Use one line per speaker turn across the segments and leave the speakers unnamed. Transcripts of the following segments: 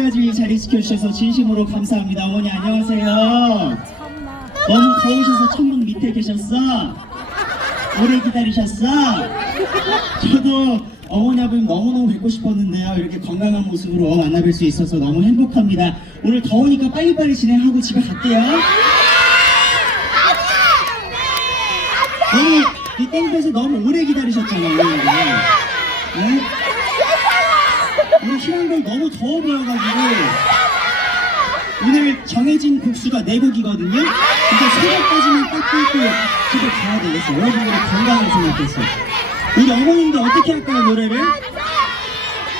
끝까지 자리 지켜주셔서 진심으로 감사합니다. 어머니 안녕하세요. 너무 더우셔서 천막 밑에 계셨어? 오래 기다리셨어? 저도 어머니 아버님 너무너무 뵙고 싶었는데요. 이렇게 건강한 모습으로 만나뵐 수 있어서 너무 행복합니다. 오늘 더우니까 빨리빨리 진행하고 집에 갈게요. 너무 이 땡볕에 너무 오래 기다리셨잖아요. 네? 우리 신앙들 너무 더워 보여가지고 오늘 정해진 곡수가 네 곡이거든요. 근데 새벽까지만 딱 끊고 집에 가야 되겠어요. 여러분들의 건강을 생각해서. 우리 어머님도 어떻게 할까요, 노래를?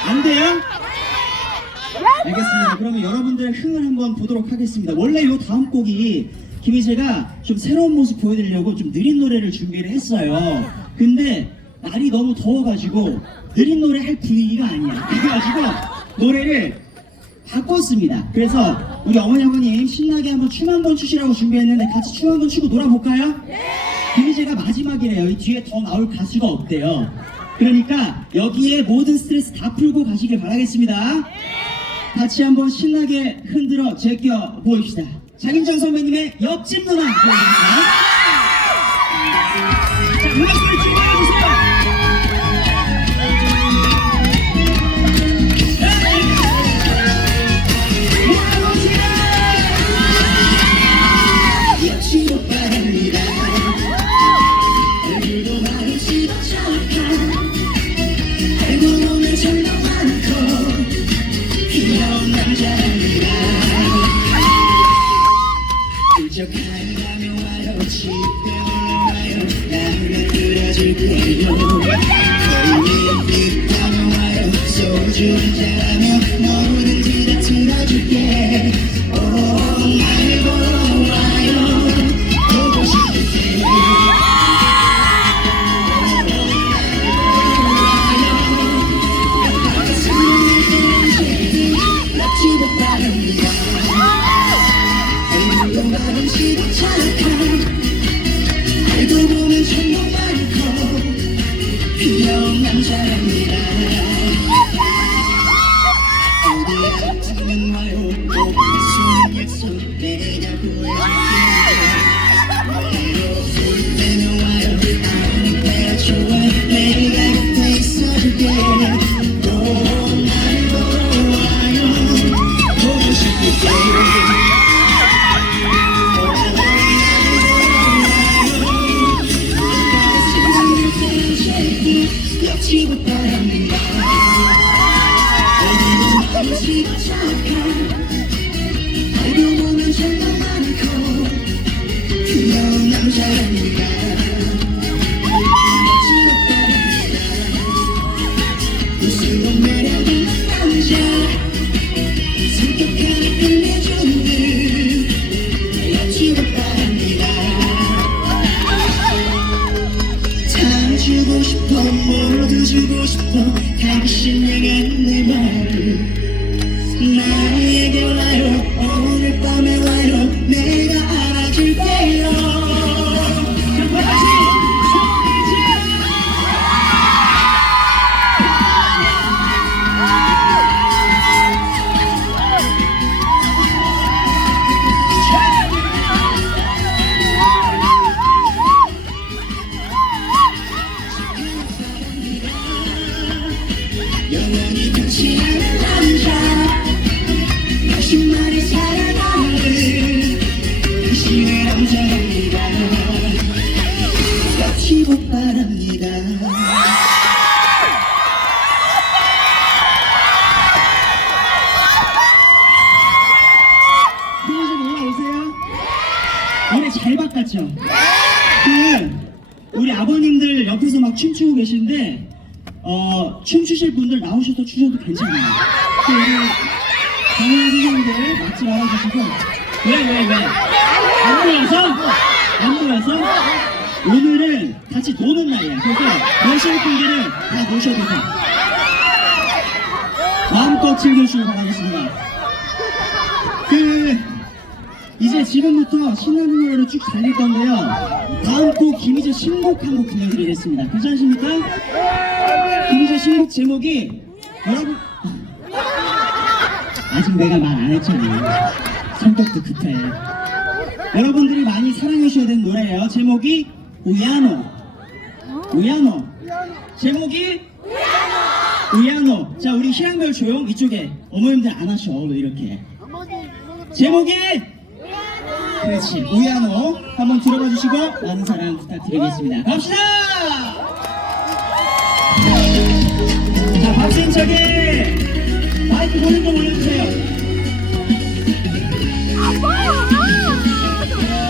안 돼요? 알겠습니다. 그러면 여러분들의 흥을 한번 보도록 하겠습니다. 원래 요 다음 곡이 김희재가 좀 새로운 모습 보여드리려고 좀 느린 노래를 준비를 했어요. 근데 날이 너무 더워가지고 느린 노래 할 분위기가 아니야. 그래가지고 노래를 바꿨습니다. 그래서 우리 어머니 아버님 신나게 한번 춤 한번 추시라고 준비했는데 같이 춤 한번 추고 놀아볼까요? 김희재가 마지막이래요. 이 뒤에 더 나올 가수가 없대요. 그러니까 여기에 모든 스트레스 다 풀고 가시길 바라겠습니다. 같이 한번 신나게 흔들어 제껴 보입시다. 장인정 선배님의 옆집 누나 보여드립니다. 자, 음악 소리 시도 착한 알고 보면 천국 많고 귀여운 남자랍 귀 오늘은
같이 노는 날이야. 그래서 노실 분들은 다 노셔도 돼. 마음껏 즐겨주시길 바라겠습니다. 그 이제 지금부터 신나는 노래로 쭉 달릴 건데요. 다음 곡 김희재 신곡 한 곡 들려드리겠습니다. 괜찮으십니까? 김희재 신곡 제목이 여러분 아직 내가 말 안 했잖아요. 성격도 급해. 여러분들이 많이 사랑해 주셔야 되는 노래예요. 제목이 우야노. 우야노. 제목이 우야노. 자 우리 희랑별 조용 이쪽에 어머님들 안 하셔 왜 이렇게. 제목이 그렇지 우야노. 한번 들어봐 주시고 많은 사랑 부탁드리겠습니다. 갑시다! 자 힘차게. 마이크 볼륨 좀 올려주세요.
우야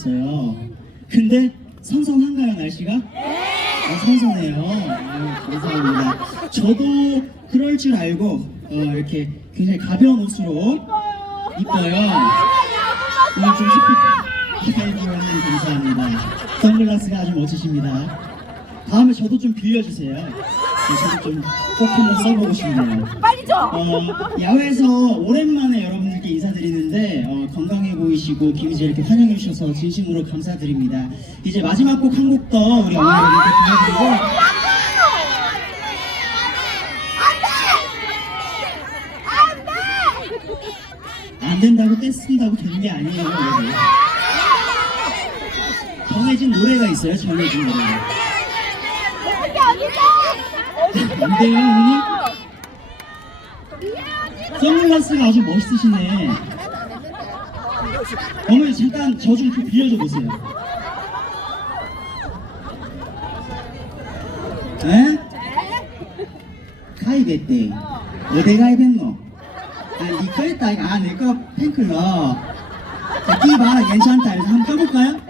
알았어요. 근데 선선한가요, 날씨가? 아, 선선해요. 아유, 감사합니다. 저도 그럴 줄 알고 어, 이렇게 굉장히 가벼운 옷으로 입어요. 오늘 좀 힙- 힙해 주면 감사합니다. 선글라스가 아주 멋지십니다. 다음에 저도 좀 빌려주세요.
저도 좀꼭 한번 써보고 싶네요.
빨리 줘.
어, 야외에서 오랜만에 여러분들께 인사드리는데 어, 건강해 보이시고 김희재 이렇게 환영해 주셔서 진심으로 감사드립니다. 이제 마지막 곡 한 곡 더 우리 어머니 여러분께 들려드리고 안 된다고 떼쓴다고 되는 게 아니에요. 여러분. 정해진 노래가 있어요. 정해진 노래. 안 돼요, 어머니? 선글라스가 아주 멋있으시네. 어머니 잠깐 저 좀 빌려줘 보세요. 에? 가입했대. 어디 가입했노? 아, 니거 했다. 아, 내거 팬클럽. 자, 끼봐. 괜찮다. 그래서 한번 껴볼까요?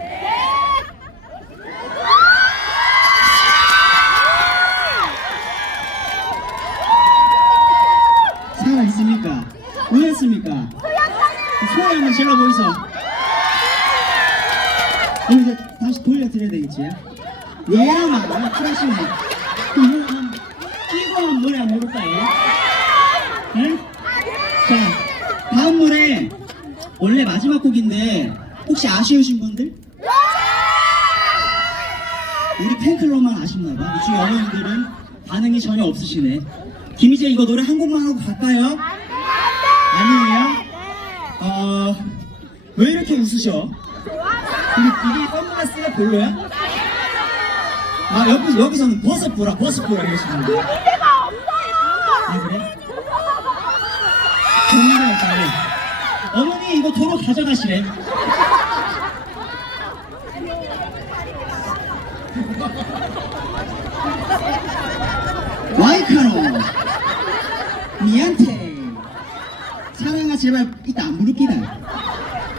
살아있습니까? 왜했습니까? 소리 한번 질러보이소. 그럼 이제 다시 돌려드려야 되겠지? 얘야만 크라시네. 이거 한번 끼고 한번 노래 한번 해볼까요? 응? 자, 다음 노래 원래 마지막 곡인데 혹시 아쉬우신 분들? 우리 팬클럽만 아쉽나봐. 이중에 어머님들은 반응이 전혀 없으시네. 김희재 이거 노래 한 곡만 하고 갈까요? 아니에요? 어, 왜 이렇게 웃으셔? 이게 선글라스가 별로야? 아, 여기, 여기서는 버섯 보라, 버섯 보라 이러시는데. 아, 그래? 정리가 있다고. 어머니, 이거 도로 가져가시래. 와이카노 미안테 사랑아 제발 이따 안 부를기다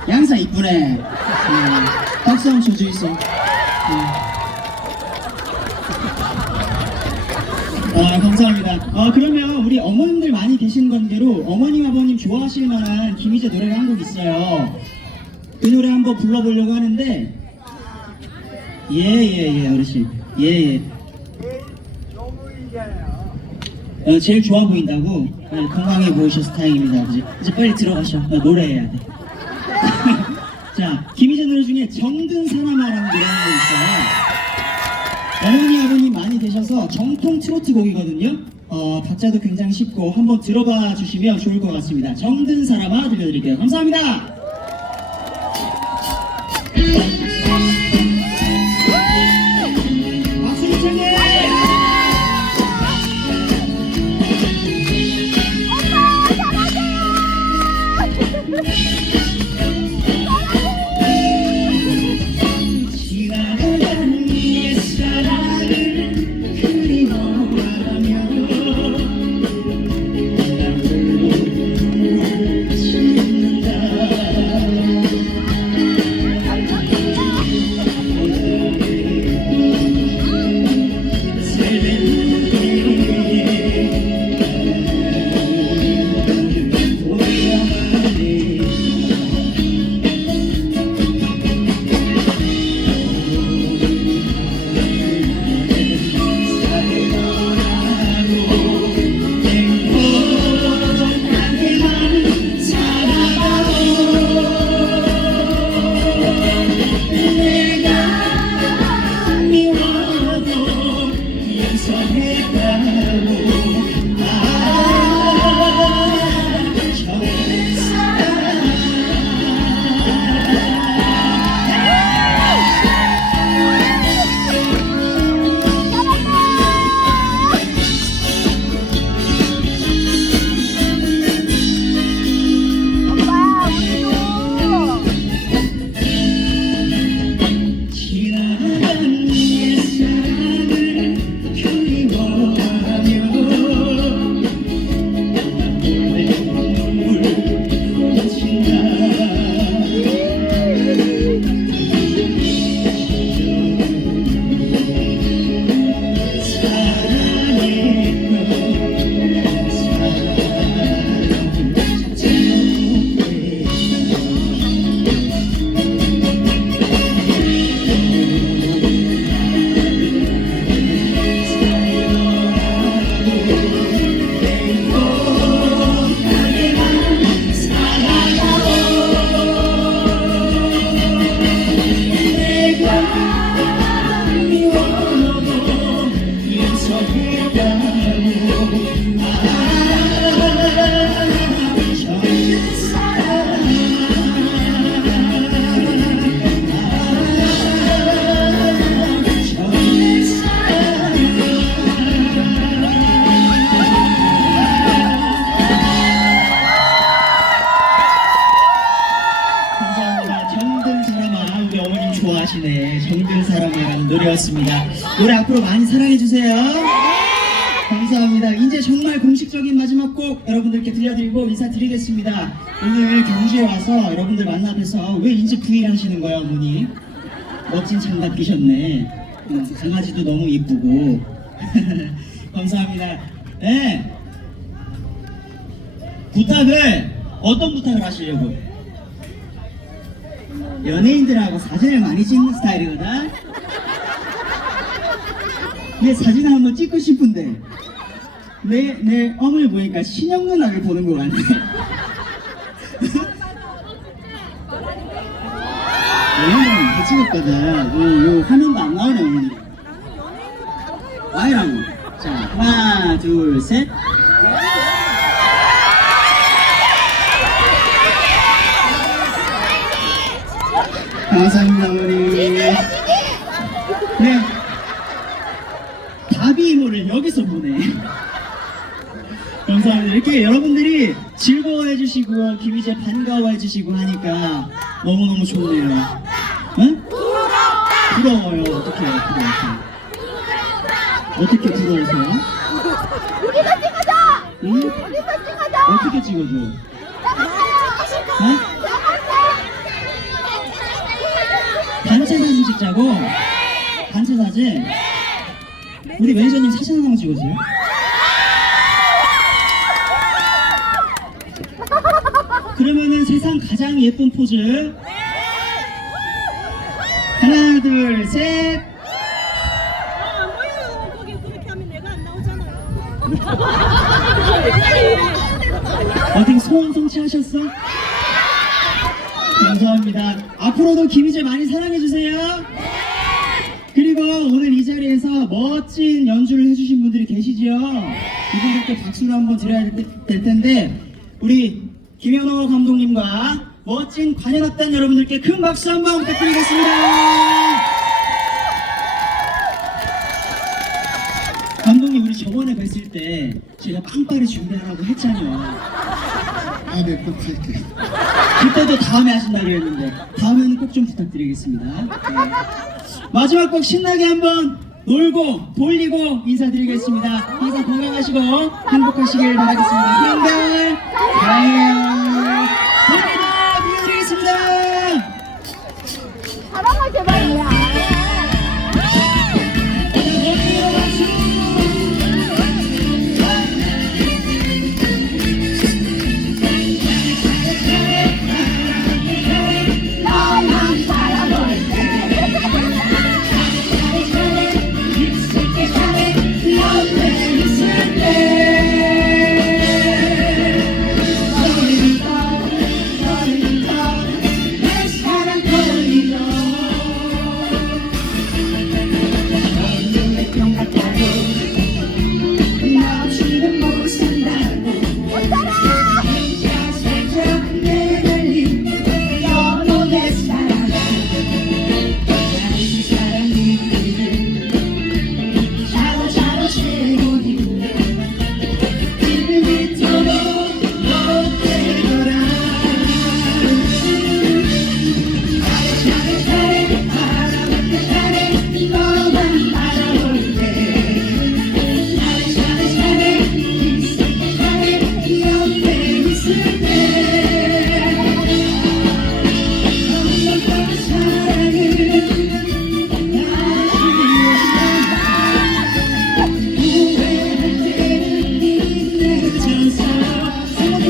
양사 이쁘네 어, 박수 한번 쳐줘 있어 아 감사합니다. 아 그러면 우리 어머님들 많이 계신 관계로 어머님 아버님 좋아하실 만한 김희재 노래가 한 곡 있어요. 그 노래 한번 불러보려고 하는데. 예예예 어르신. 예예. 어, 제일 좋아 보인다고? 네, 건강해 보이셔서 다행입니다 아버지. 이제 빨리 들어가셔. 나 노래해야 돼. 자, 김희재 노래 중에 정든 사람아라는 노래 한곡 있어요. 어머니, 아버님 많이 되셔서 정통 트로트 곡이거든요. 어, 박자도 굉장히 쉽고 한번 들어봐 주시면 좋을 것 같습니다. 정든 사람아 들려드릴게요. 감사합니다. 박수 주세요. gel. 드리고 인사드리겠습니다. 오늘 경주에 와서 여러분들 만나 뵈서 왜 인제 부일 하시는 거예요, 어머니? 멋진 장갑 끼셨네. 음, 강아지도 너무 이쁘고. 감사합니다. 네. 부탁을 어떤 부탁을 하시려고? 연예인들하고 사진을 많이 찍는 스타일이거든. 내 사진을 한번 찍고 싶은데 내, 내 어머니 보니까 신영 누나를 보는 것 같네. 왜냐면 다 찍었거든. 요, 요 화면도 안 나오네, 어머니. 와이랑. 자, 하나, 둘, 셋. 감사합니다, 어머니. 네. 다비 이모를 여기서 보네. 감사합니다. 이렇게 여러분들이 즐거워해 주시고, 김희재 반가워해 주시고 하니까 너무너무 좋네요. 응? 부러워요. 어떻게 해요, 부러워서. 어떻게 부러워서요?
우리도 찍어줘!
응?
우리도 찍어줘!
어떻게 찍어줘? 응? 단체 사진 찍자고? 단체 사진? 우리 매니저님 사진 하나만 찍어주세요. 세상 가장 예쁜 포즈. 하나, 둘, 셋. 어떻게 소원 성취하셨어? 감사합니다. 앞으로도 김희재 많이 사랑해주세요. 그리고 오늘 이 자리에서 멋진 연주를 해주신 분들이 계시지요. 이분들께 박수를 한번 드려야 될, 될 텐데, 우리 김현호 감독님과 멋진 관현악단 여러분들께 큰 박수 한 번 부탁드리겠습니다. 감독님 우리 저번에 뵀을 때 제가 빵빠레 준비하라고 했잖아요.
다음에 꼭 할게.
그때도 다음에 하신다고 했는데 다음에는 꼭 좀 부탁드리겠습니다. 네. 마지막 곡 신나게 한번 놀고 돌리고 인사드리겠습니다. 항상 건강하시고 행복하시길 바라겠습니다. 한별 사랑해요.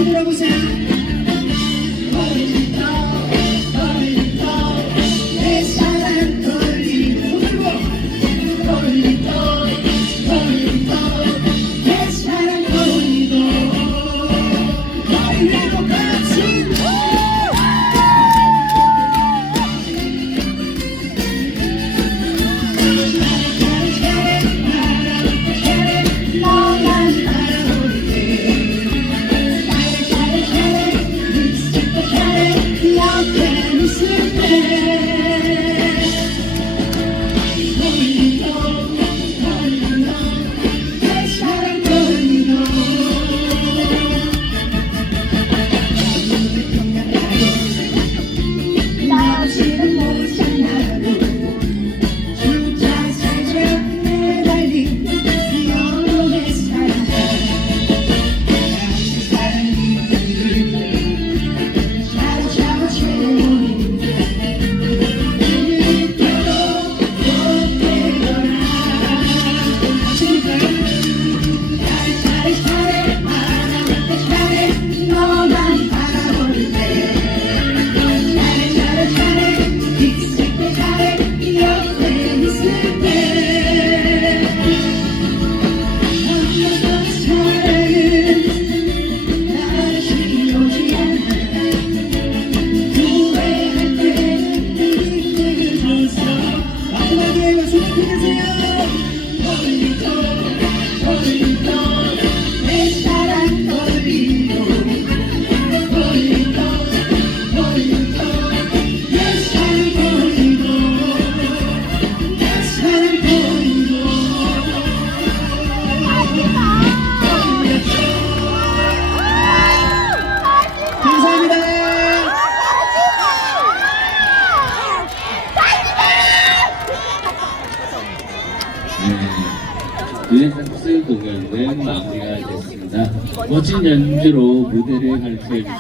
돌아보자 Thank you.